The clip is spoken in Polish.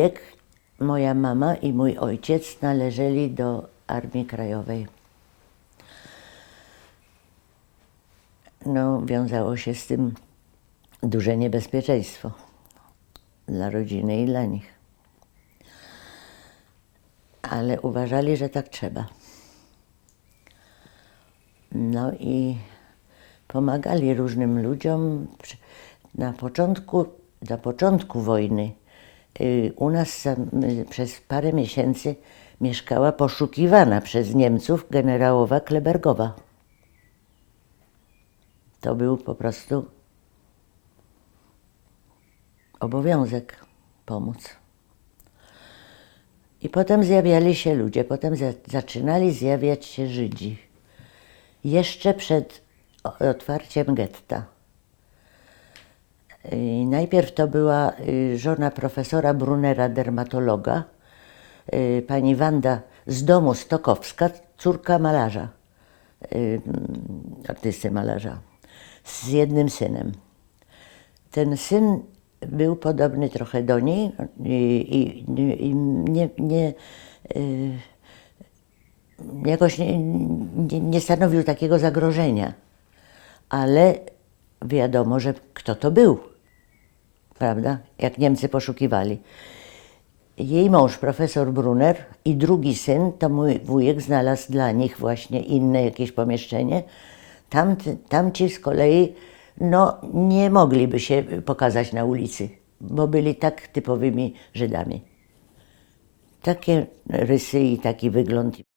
wujek, moja mama i mój ojciec należeli do Armii Krajowej. No, wiązało się z tym duże niebezpieczeństwo dla rodziny i dla nich. Ale uważali, że tak trzeba. No i pomagali różnym ludziom. Na początku, na początku wojny u nas y, przez parę miesięcy mieszkała poszukiwana przez Niemców generałowa Klebergowa. To był po prostu obowiązek pomóc. I potem zjawiali się ludzie, potem za, zaczynali zjawiać się Żydzi. Jeszcze przed otwarciem getta. I najpierw to była y, żona profesora Brunera, dermatologa, y, pani Wanda z domu Stokowska, córka malarza, y, artysty malarza, z jednym synem. Ten syn był podobny trochę do niej i, i, i nie, nie, y, jakoś nie, nie, nie stanowił takiego zagrożenia. Ale wiadomo, że kto to był, prawda? Jak Niemcy poszukiwali. Jej mąż, profesor Brunner i drugi syn, to mój wujek znalazł dla nich właśnie inne jakieś pomieszczenie. Tamty, tamci z kolei no, nie mogliby się pokazać na ulicy, bo byli tak typowymi Żydami. Takie rysy i taki wygląd.